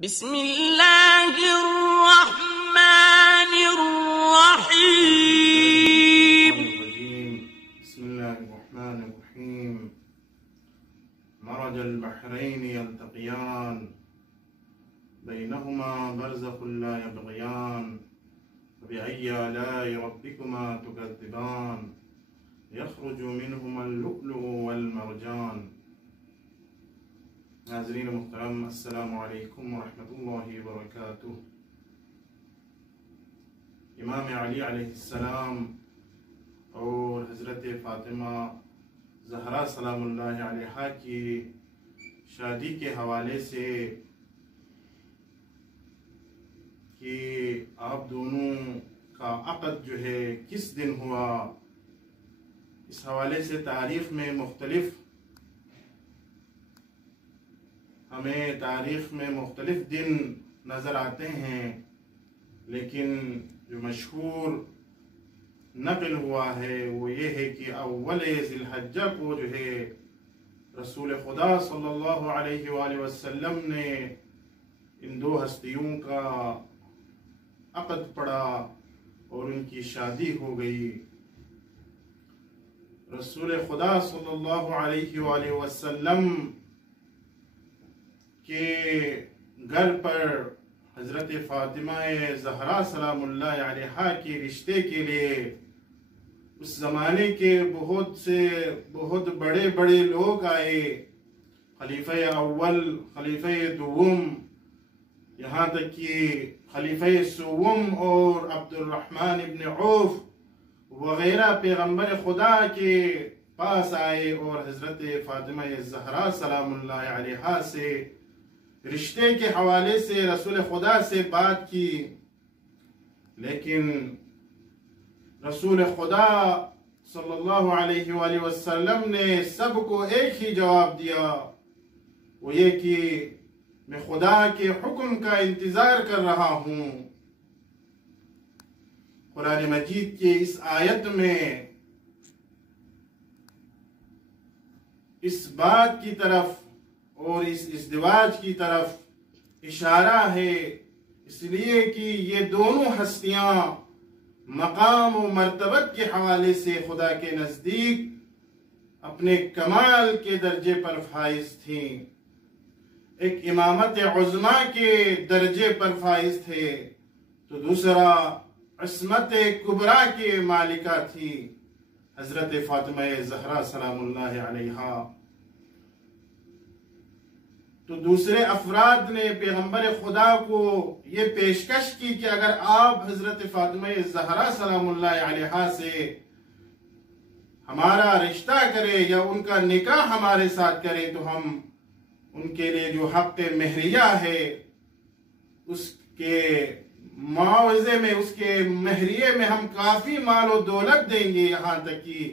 بسم اللہ الرحمن الرحیم بسم اللہ الرحمن الرحیم مرج البحرین یلتقیان بینہما برزخ لا یبغیان فبأی آلاء ربکما تکذبان یخرج منہما اللؤلؤ والمرجان۔ ناظرین محترم، السلام علیکم ورحمۃ اللہ وبرکاتہ۔ امام علی علیہ السلام اور حضرت فاطمہ زہرا سلام اللہ علیہا کی شادی کے حوالے سے کہ آپ دونوں کا عقد جو ہے کس دن ہوا، اس حوالے سے تاریخ میں مختلف دن نظر آتے ہیں، لیکن جو مشہور نقل ہوا ہے وہ یہ ہے کہ اول ذی الحجہ کو جو ہے رسول خدا صلی اللہ علیہ وآلہ وسلم نے ان دو ہستیوں کا عقد پڑا اور ان کی شادی ہو گئی۔ رسول خدا صلی اللہ علیہ وآلہ وسلم کے گھر پر حضرت فاطمہ زہرا سلام اللہ علیہا کے رشتے کے لیے اس زمانے کے بہت بڑے لوگ آئے، خلیفہ اول، خلیفہ دوم، یہاں تک کہ خلیفہ سوم اور عبد الرحمن ابن عوف وغیرہ پیغمبر خدا کے پاس آئے اور حضرت فاطمہ زہرا سلام اللہ علیہا سے رشتے کے حوالے سے رسول خدا سے بات کی، لیکن رسول خدا صلی اللہ علیہ وآلہ وسلم نے سب کو ایک ہی جواب دیا، وہ یہ کہ میں خدا کے حکم کا انتظار کر رہا ہوں۔ قرآن مجید کی اس آیت میں اس بات کی طرف اور اس ازدواج کی طرف اشارہ ہے، اس لیے کہ یہ دونوں ہستیاں مقام و مرتبت کے حوالے سے خدا کے نزدیک اپنے کمال کے درجے پر فائز تھیں، ایک امامت عظمیٰ کے درجے پر فائز تھے، تو دوسرا عصمت کبریٰ کے مالکہ تھی حضرت فاطمہ زہرا سلام اللہ علیہا۔ تو دوسرے افراد نے پیغمبر خدا کو یہ پیشکش کی کہ اگر آپ حضرت فاطمہ زہرا سلام اللہ علیہا سے ہمارا رشتہ کریں یا ان کا نکاح ہمارے ساتھ کریں تو ہم ان کے لیے جو حق مہریہ ہے اس کے معاوضے میں، اس کے مہریے میں ہم کافی مال و دولت دیں گے، یہاں تک کہ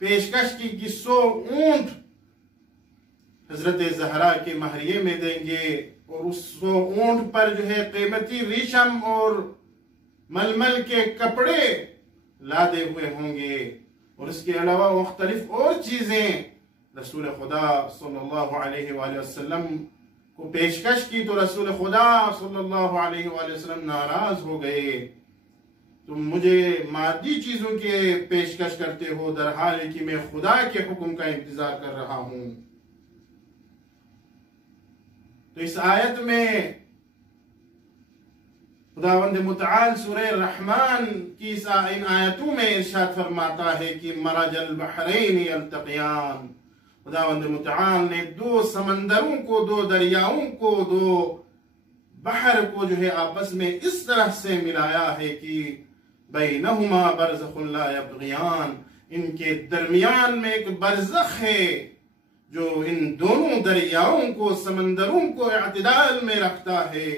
پیشکش کی کہ 100 اونٹ حضرت زہرا کے مہریے میں دیں گے، اور اس 100 اونٹ پر جو ہے قیمتی ریشم اور ململ کے کپڑے لادے ہوئے ہوں گے، اور اس کے علاوہ مختلف اور چیزیں رسول خدا صلی اللہ علیہ وآلہ وسلم کو پیشکش کی، تو رسول خدا صلی اللہ علیہ وآلہ وسلم ناراض ہو گئے، تم مجھے مادی چیزوں کے پیشکش کرتے ہو درحال کہ میں خدا کے حکم کا انتظار کر رہا ہوں۔ تو اس آیت میں خداوند متعال سورہ الرحمن کی ان آیتوں میں ارشاد فرماتا ہے کہ مرج البحرین یلتقیان، خداوند متعال نے دو سمندروں کو، دو دریاؤں کو، دو بحر کو جو ہے آپس میں اس طرح سے ملایا ہے کہ بینہما برزخ لا یبغیان، ان کے درمیان میں ایک برزخ ہے جو ان دونوں دریاؤں کو، سمندروں کو اعتدال میں رکھتا ہے۔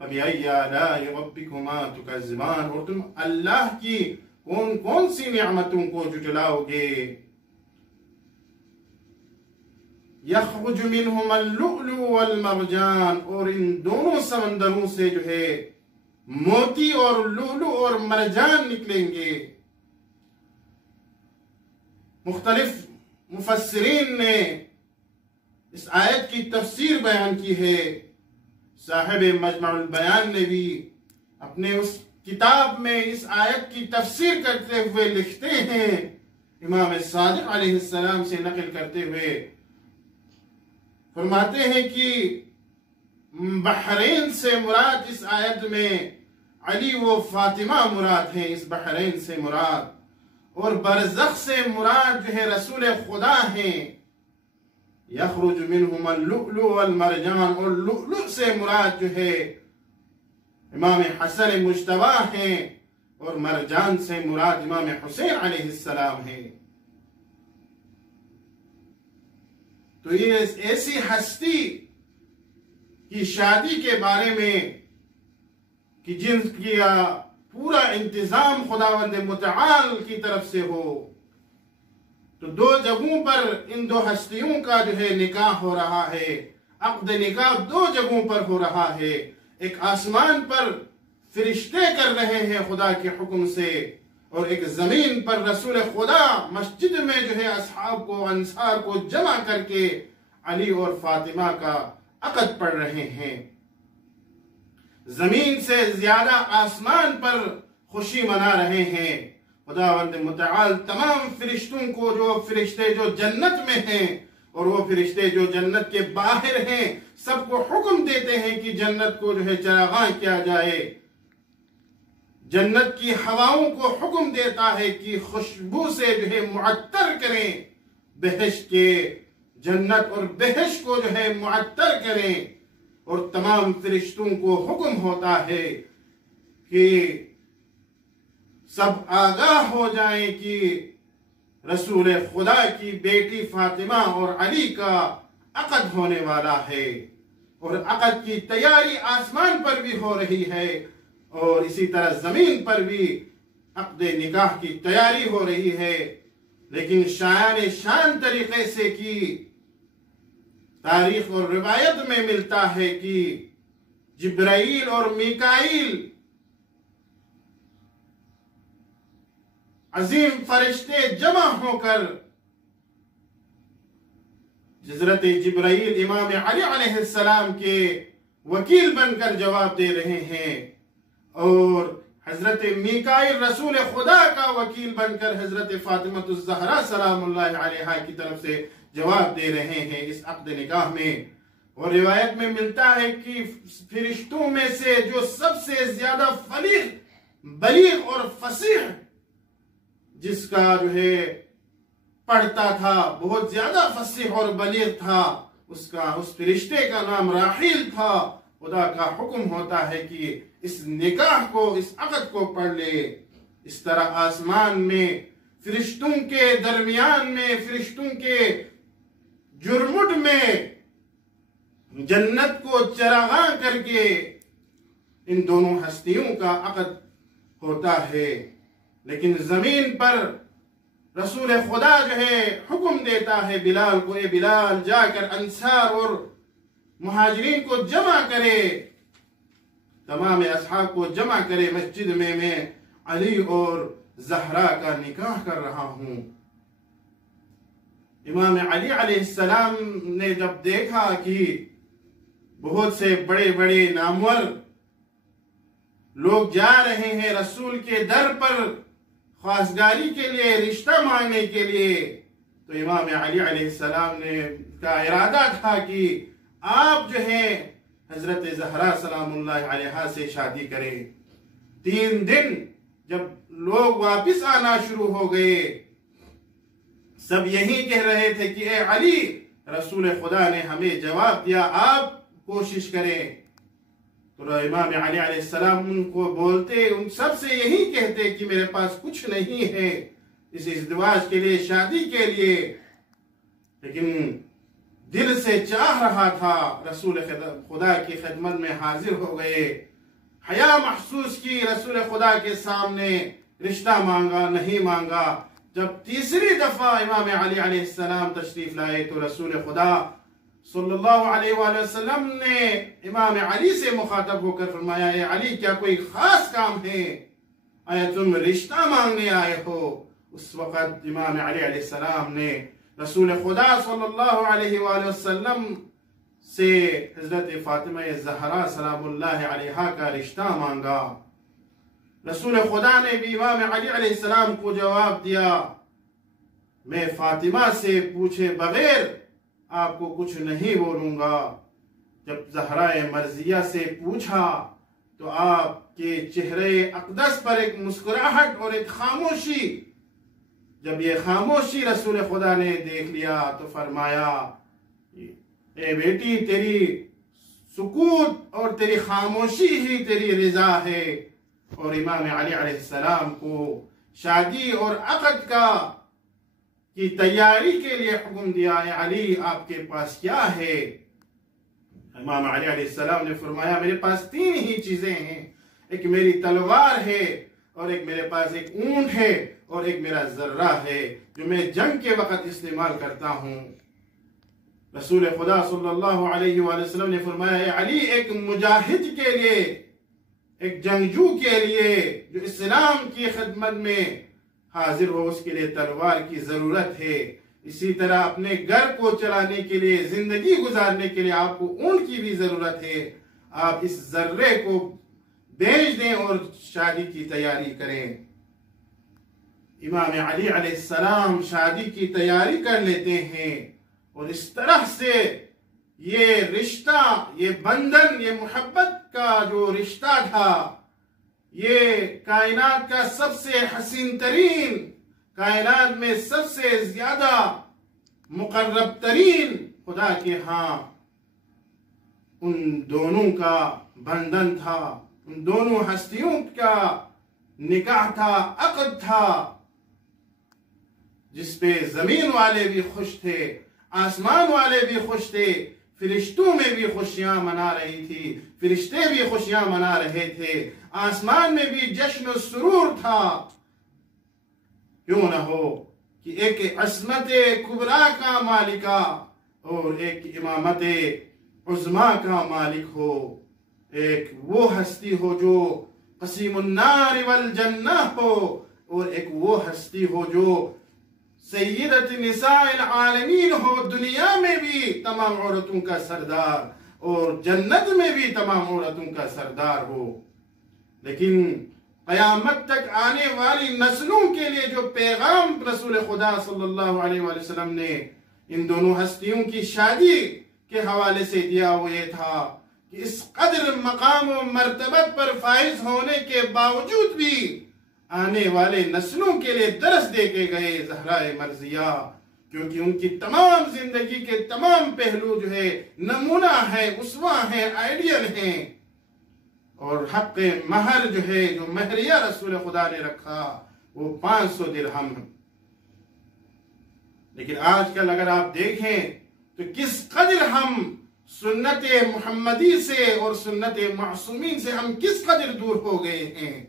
فَبِأَيِّ آلَاءِ رَبِّكُمَا تُكَذِّبَانِ، اور تم اللہ کی کون سی نعمتوں کو جھٹلاؤ گے۔ يَخْرُجُ مِنْهُمَا اللُّؤْلُؤُ وَالْمَرْجَانُ، اور ان دونوں سمندروں سے جو ہے موتی اور لؤلؤ اور مرجان نکلیں گے۔ مختلف مفسرین نے اس آیت کی تفسیر بیان کی ہے۔ صاحب مجمع البیان نے بھی اپنے اس کتاب میں اس آیت کی تفسیر کرتے ہوئے لکھتے ہیں، امام صادق علیہ السلام سے نقل کرتے ہوئے فرماتے ہیں کہ بحرین سے مراد اس آیت میں علی و فاطمہ مراد ہیں، اس بحرین سے مراد، اور برزخ سے مراد جو ہے رسول خدا ہیں، یخرج منہم اللؤلؤ والمرجان، اور لؤلؤ سے مراد جو ہے امام حسن مجتبی ہیں، اور مرجان سے مراد امام حسین علیہ السلام ہیں۔ تو یہ ایسی ہستی کی شادی کے بارے میں کہ جن کا پورا انتظام خداوند متعال کی طرف سے ہو، تو دو جگہوں پر ان دو ہستیوں کا جو ہے نکاح ہو رہا ہے، عقد نکاح دو جگہوں پر ہو رہا ہے، ایک آسمان پر فرشتے کر رہے ہیں خدا کے حکم سے، اور ایک زمین پر رسول خدا مسجد میں جو ہے اصحاب کو انصار کو جمع کر کے علی اور فاطمہ کا عقد پڑھ رہے ہیں۔ زمین سے زیادہ آسمان پر خوشی منا رہے ہیں۔ خداوند متعال تمام فرشتوں کو، جو فرشتے جو جنت میں ہیں اور وہ فرشتے جو جنت کے باہر ہیں، سب کو حکم دیتے ہیں کہ جنت کو جو ہے چراغاں کیا جائے، جنت کی ہواؤں کو حکم دیتا ہے کہ خوشبو سے جو ہے معطر کریں بہشت کے، جنت اور بہشت کو جو ہے معطر کریں، اور تمام فرشتوں کو حکم ہوتا ہے کہ سب آگاہ ہو جائیں کہ رسول خدا کی بیٹی فاطمہ اور علی کا عقد ہونے والا ہے، اور عقد کی تیاری آسمان پر بھی ہو رہی ہے، اور اسی طرح زمین پر بھی عقد نکاح کی تیاری ہو رہی ہے۔ لیکن شان طریقے سے کی تاریخ اور روایت میں ملتا ہے کہ جبرائیل اور میکائیل عظیم فرشتے جمع ہو کر حضرت جبرائیل امام علی علیہ السلام کے وکیل بن کر جواب دے رہے ہیں، اور حضرت میکائیل رسول خدا کا وکیل بن کر حضرت فاطمہ الزہرا سلام اللہ علیہا کی طرف سے جواب دے رہے ہیں اس عقد نکاح میں۔ اور روایت میں ملتا ہے کہ فرشتوں میں سے جو سب سے زیادہ بلیغ اور فصیح جس کا جو ہے پڑھتا تھا، بہت زیادہ فصیح اور بلیغ تھا، اس فرشتے کا نام راحیل تھا۔ خدا کا حکم ہوتا ہے کہ اس نکاح کو، اس عقد کو پڑھ لے۔ اس طرح آسمان میں فرشتوں کے درمیان میں، فرشتوں کے جرمٹ میں جنت کو چراغاں کر کے ان دونوں ہستیوں کا عقد ہوتا ہے۔ لیکن زمین پر رسول خدا جو ہے حکم دیتا ہے بلال کو، اے بلال جا کر انصار اور مہاجرین کو جمع کرے، تمام اصحاب کو جمع کرے مسجد میں علی اور زہرا کا نکاح کر رہا ہوں۔ امام علی علیہ السلام نے جب دیکھا کہ بہت سے بڑے بڑے نامور لوگ جا رہے ہیں رسول کے در پر خواستگاری کے لیے، رشتہ مانگنے کے لیے، تو امام علی علیہ السلام نے کا ارادہ تھا کہ آپ جو ہیں حضرت زہرا سلام اللہ علیہا سے شادی کریں۔ 3 دن جب لوگ واپس آنا شروع ہو گئے، سب یہی کہہ رہے تھے کہ اے علی، رسول خدا نے ہمیں جواب دیا، آپ کوشش کریں۔ تو امام علی علیہ السلام ان کو بولتے، ان سب سے یہی کہتے کہ میرے پاس کچھ نہیں ہے اس ازدواج کے لیے، شادی کے لیے، لیکن دل سے چاہ رہا تھا۔ رسول خدا کی خدمت میں حاضر ہو گئے، حیا محسوس کی، رسول خدا کے سامنے رشتہ مانگا، نہیں مانگا۔ جب تیسری دفعہ امام علی علیہ السلام تشریف لائے تو رسول خدا صلی اللہ علیہ وآلہ وسلم نے امام علی سے مخاطب ہو کر فرمایا، اے علی، کیا کوئی خاص کام ہے؟ آیا تم رشتہ مانگنے آئے ہو؟ اس وقت امام علی علیہ السلام نے رسول خدا صلی اللہ علیہ وآلہ وسلم سے حضرت فاطمہ زہرا سلام اللہ علیہا کا رشتہ مانگا۔ رسول خدا نے بھی امام علی علیہ السلام کو جواب دیا، میں فاطمہ سے پوچھے بغیر آپ کو کچھ نہیں بولوں گا۔ جب زہرا مرضیہ سے پوچھا تو آپ کے چہرے اقدس پر ایک مسکراہٹ اور ایک خاموشی، جب یہ خاموشی رسول خدا نے دیکھ لیا تو فرمایا، اے بیٹی تیری سکوت اور تیری خاموشی ہی تیری رضا ہے۔ اور امام علی علیہ السلام کو شادی اور عقد کی تیاری کے لیے حکم دیا، اے علی آپ کے پاس کیا ہے؟ امام علی علیہ السلام نے فرمایا، میرے پاس 3 ہی چیزیں ہیں، ایک میری تلوار ہے، اور ایک میرے پاس ایک اونٹ ہے، اور ایک میرا ذرہ ہے جو میں جنگ کے وقت استعمال کرتا ہوں۔ رسول خدا صلی اللہ علیہ وآلہ وسلم نے فرمایا، اے علی ایک مجاہد کے لیے، ایک جنگجو کے لیے جو اسلام کی خدمت میں حاضر ہو، اس کے لیے تلوار کی ضرورت ہے۔ اسی طرح اپنے گھر کو چلانے کے لیے، زندگی گزارنے کے لیے آپ کو اونٹ کی بھی ضرورت ہے۔ آپ اس ذرے کو بیچ دیں اور شادی کی تیاری کریں۔ امام علی علیہ السلام شادی کی تیاری کر لیتے ہیں، اور اس طرح سے یہ رشتہ، یہ بندھن، یہ محبت کا جو رشتہ تھا، یہ کائنات کا سب سے حسین ترین، کائنات میں سب سے زیادہ مقرب ترین خدا کے ہاں ان دونوں کا بندھن تھا، ان دونوں ہستیوں کا نکاح تھا، عقد تھا، جس پہ زمین والے بھی خوش تھے، آسمان والے بھی خوش تھے، فرشتوں میں بھی خوشیاں منا رہی تھی، فرشتے بھی خوشیاں منا رہے تھے، آسمان میں بھی جشن و سرور تھا۔ کیوں نہ ہو کہ ایک عصمت کبریٰ کا مالکہ اور ایک امامت عظمیٰ کا مالک ہو، ایک وہ ہستی ہو جو قسیم النار والجنہ ہو، اور ایک وہ ہستی ہو جو سیدت نساء العالمین ہو، دنیا میں بھی تمام عورتوں کا سردار اور جنت میں بھی تمام عورتوں کا سردار ہو۔ لیکن قیامت تک آنے والی نسلوں کے لیے جو پیغام رسول خدا صلی اللہ علیہ وآلہ وسلم نے ان دونوں ہستیوں کی شادی کے حوالے سے دیا، وہ یہ تھا کہ اس قدر مقام و مرتبت پر فائز ہونے کے باوجود بھی آنے والے نسلوں کے لیے درس دے کے گئے زہرا مرضیہ، کیونکہ ان کی تمام زندگی کے تمام پہلو جو ہے نمونہ ہے، اسوہ ہیں، آئیڈیل ہیں۔ اور حق مہر جو ہے، جو مہریہ رسول خدا نے رکھا، وہ 500 درہم۔ لیکن آج کل اگر آپ دیکھیں تو کس قدر ہم سنت محمدی سے اور سنت معصومین سے ہم کس قدر دور ہو گئے ہیں۔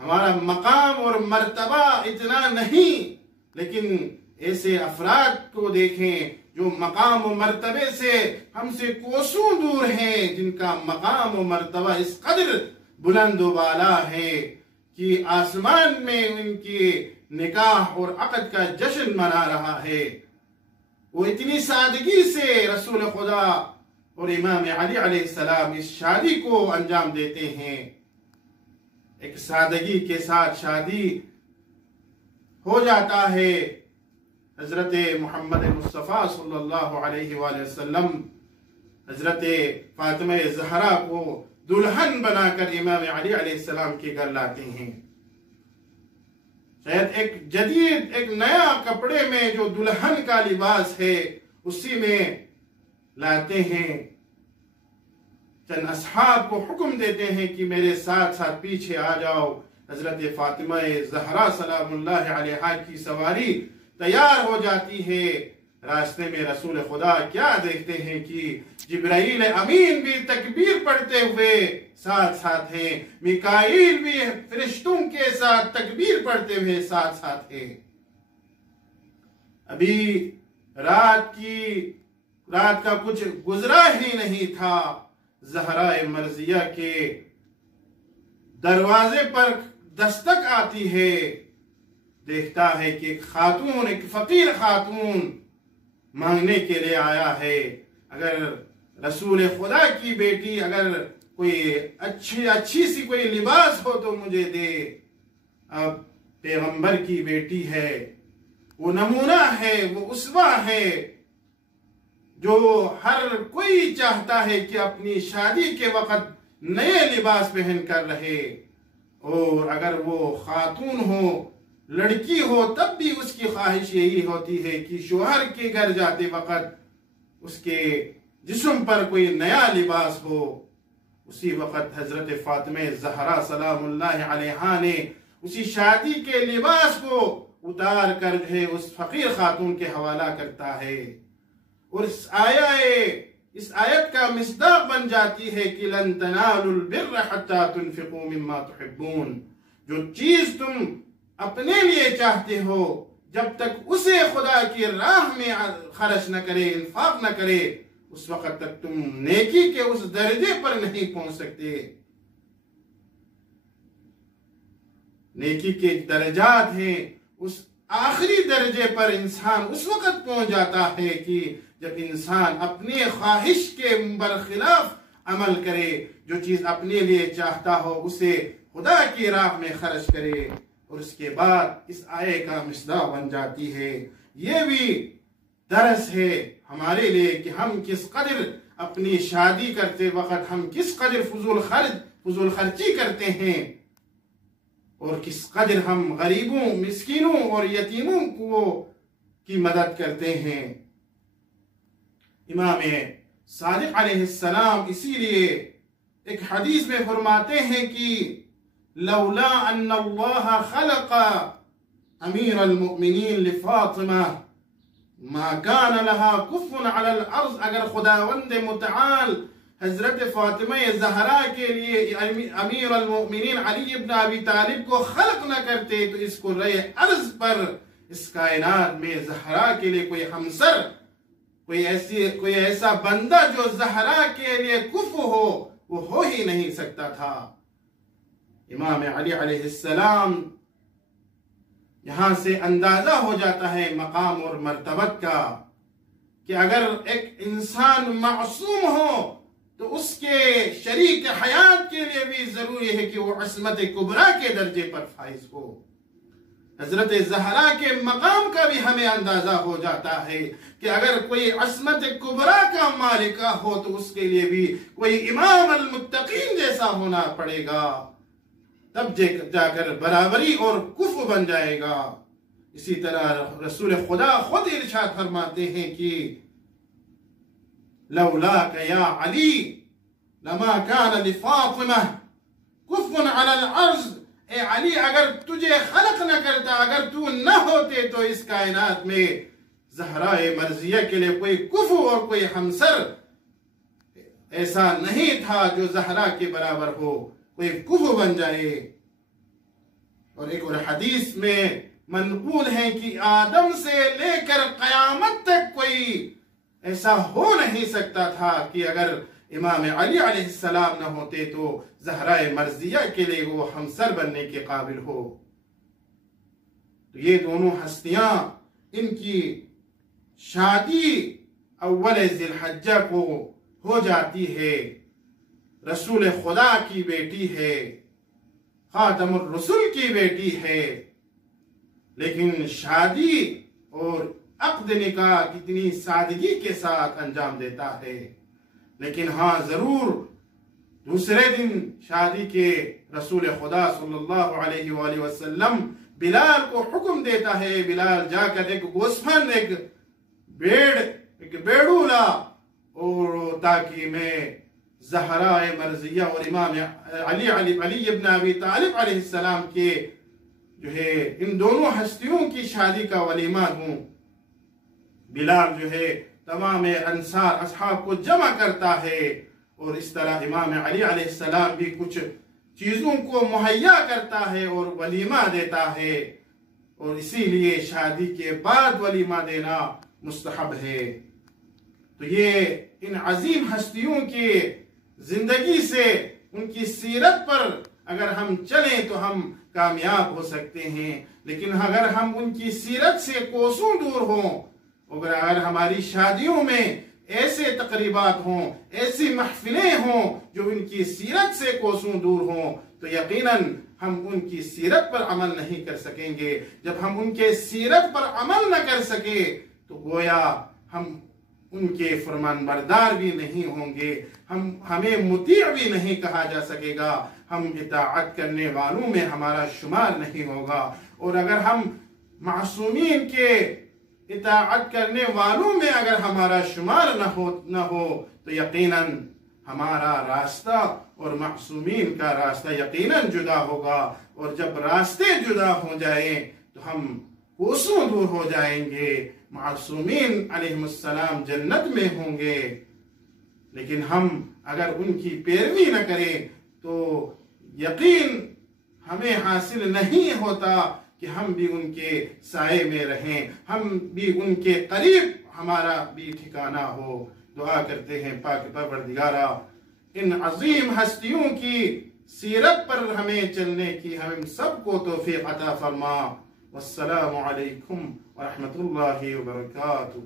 ہمارا مقام اور مرتبہ اتنا نہیں، لیکن ایسے افراد کو دیکھیں جو مقام و مرتبے سے ہم سے کوسوں دور ہیں، جن کا مقام و مرتبہ اس قدر بلند و بالا ہے کہ آسمان میں ان کی نکاح اور عقد کا جشن منا رہا ہے۔ وہ اتنی سادگی سے رسول خدا اور امام علی علیہ السلام اس شادی کو انجام دیتے ہیں۔ ایک سادگی کے ساتھ شادی ہو جاتا ہے۔ حضرت محمد مصطفیٰ صلی اللہ علیہ وآلہ وسلم حضرت فاطمہ زہرا کو دلہن بنا کر امام علی علیہ السلام کے گھر لاتے ہیں۔ شاید ایک جدید، ایک نیا کپڑے میں جو دلہن کا لباس ہے اسی میں لاتے ہیں۔ چند اصحاب کو حکم دیتے ہیں کہ میرے ساتھ ساتھ پیچھے آ جاؤ۔ حضرت فاطمہ زہرا سلام اللہ علیہا کی سواری تیار ہو جاتی ہے۔ راستے میں رسول خدا کیا دیکھتے ہیں کہ جبرائیل امین بھی تکبیر پڑھتے ہوئے ساتھ ساتھ ہیں، میکائیل بھی فرشتوں کے ساتھ تکبیر پڑھتے ہوئے ساتھ ساتھ ہیں۔ ابھی رات کا کچھ گزرا ہی نہیں تھا، زہرا مرضیہ کے دروازے پر دستک آتی ہے۔ دیکھتا ہے کہ ایک خاتون، ایک فقیر خاتون مانگنے کے لیے آیا ہے۔ اگر رسول خدا کی بیٹی اگر کوئی اچھی سی کوئی لباس ہو تو مجھے دے۔ اب پیغمبر کی بیٹی ہے، وہ نمونہ ہے، وہ اسوہ ہے، جو ہر کوئی چاہتا ہے کہ اپنی شادی کے وقت نئے لباس پہن کر رہے، اور اگر وہ خاتون ہو، لڑکی ہو، تب بھی اس کی خواہش یہی ہوتی ہے کہ شوہر کے گھر جاتے وقت اس کے جسم پر کوئی نیا لباس ہو۔ اسی وقت حضرت فاطمہ زہرا سلام اللہ علیہا نے اسی شادی کے لباس کو اتار کر جو ہے اس فقیر خاتون کے حوالہ کرتا ہے، اور اس آیت کا مصداق بن جاتی ہے کہ لن تنالوا البر حتى تنفقوا مما تحبون۔ جو چیز تم اپنے لیے چاہتے ہو، جب تک اسے خدا کی راہ میں خرچ نہ کرے، انفاق نہ کرے، اس وقت تک تم نیکی کے اس درجے پر نہیں پہنچ سکتے۔ نیکی کے درجات ہیں، اس آخری درجے پر انسان اس وقت پہنچ جاتا ہے کہ جب انسان اپنے خواہش کے برخلاف عمل کرے، جو چیز اپنے لیے چاہتا ہو اسے خدا کی راہ میں خرچ کرے، اور اس کے بعد اس آیے کا مصداق بن جاتی ہے۔ یہ بھی درس ہے ہمارے لیے کہ ہم کس قدر اپنی شادی کرتے وقت ہم کس قدر فضول خرچی کرتے ہیں، اور کس قدر ہم غریبوں، مسکینوں اور یتیموں کی مدد کرتے ہیں۔ امام صادق علیہ السلام اسی لیے ایک حدیث میں فرماتے ہیں کہ لولا ان اللہ خلق امیر المؤمنین لفاطمہ ما کان لها کف علی الارض، اگر خداوند متعال حضرت فاطمہ زہرا کے لیے امیر المؤمنین علی ابن ابی طالب کو خلق نہ کرتے تو اس کو رہے ارض پر، اس کائنات میں زہرا کے لیے کوئی ہمسر، کوئی ایسا بندہ جو زہرا کے لیے کفو وہ ہو ہی نہیں سکتا تھا۔ امام علی علیہ السلام یہاں سے اندازہ ہو جاتا ہے مقام اور مرتبت کا کہ اگر ایک انسان معصوم ہو تو اس کے شریک حیات کے لیے بھی ضروری ہے کہ وہ عصمت کبریٰ کے درجے پر فائز ہو۔ حضرت زہرا کے مقام کا بھی ہمیں اندازہ ہو جاتا ہے کہ اگر کوئی عصمت کبریٰ کا مالکہ ہو تو اس کے لیے بھی کوئی امام المتقین جیسا ہونا پڑے گا، تب جا کر برابری اور کفو بن جائے گا۔ اسی طرح رسول خدا خود ارشاد فرماتے ہیں کہ لولاک یا علی لما کان لفاطمہ کف علی الارض، اے علی اگر تجھے خلق نہ کرتا، اگر تو نہ ہوتے تو اس کائنات میں زہرائے مرضیہ کے لیے کوئی کفو اور کوئی ہمسر ایسا نہیں تھا جو زہرا کے برابر ہو، کوئی کفو بن جائے۔ اور ایک اور حدیث میں منقول ہے کہ آدم سے لے کر قیامت تک کوئی ایسا ہو نہیں سکتا تھا کہ اگر امام علی علیہ السلام نہ ہوتے تو زہرائے مرضیہ کے لیے وہ ہمسر بننے کے قابل ہو۔ تو یہ دونوں ہستیاں، ان کی شادی اول ذی الحجہ کو ہو جاتی ہے، رسول خدا کی بیٹی ہے، خاتم الرسل کی بیٹی ہے، لیکن شادی اور عقد نکاح کتنی سادگی کے ساتھ انجام دیتا ہے۔ لیکن ہاں ضرور دوسرے دن شادی کے رسول خدا صلی اللہ علیہ وآلہ وسلم بلال کو حکم دیتا ہے، بلال جا کر ایک گوسفند، ایک بیڑو لا، اور تاکہ میں زہراء مرضیہ اور امام علی ابن ابی طالب علیہ السلام کے جو ہے ان دونوں ہستیوں کی شادی کا ولیمہ دوں۔ بلال جو ہے تمام انصار اصحاب کو جمع کرتا ہے، اور اس طرح امام علی علیہ السلام بھی کچھ چیزوں کو مہیا کرتا ہے اور ولیمہ دیتا ہے، اور اسی لیے شادی کے بعد ولیمہ دینا مستحب ہے۔ تو یہ ان عظیم ہستیوں کی زندگی سے، ان کی سیرت پر اگر ہم چلیں تو ہم کامیاب ہو سکتے ہیں، لیکن اگر ہم ان کی سیرت سے کوسوں دور ہوں اگر ہماری شادیوں میں ایسے تقریبات ہوں، ایسی محفلیں ہوں جو ان کی سیرت سے کوسوں دور ہوں، تو یقیناً ہم ان کی سیرت پر عمل نہیں کر سکیں گے۔ جب ہم ان کے سیرت پر عمل نہ کر سکے تو گویا ہم ان کے فرمان بردار بھی نہیں ہوں گے، ہمیں مطیع بھی نہیں کہا جا سکے گا، ہم اطاعت کرنے والوں میں ہمارا شمار نہیں ہوگا۔ اور اگر ہم معصومین کے اطاعت کرنے والوں میں اگر ہمارا شمار نہ ہو تو یقیناً ہمارا راستہ اور معصومین کا راستہ یقیناً جدا ہوگا، اور جب راستے جدا ہو جائیں تو ہم کوسوں دور ہو جائیں گے۔ معصومین علیہ السلام جنت میں ہوں گے، لیکن ہم اگر ان کی پیروی نہ کریں تو یقین ہمیں حاصل نہیں ہوتا کہ ہم بھی ان کے سائے میں رہیں، ہم بھی ان کے قریب ہمارا بھی ٹھکانہ ہو۔ دعا کرتے ہیں پاک پروردگارا ان عظیم ہستیوں کی سیرت پر ہمیں چلنے کی ہم سب کو توفیق عطا فرما۔ والسلام علیکم ورحمۃ اللہ وبرکاتہ۔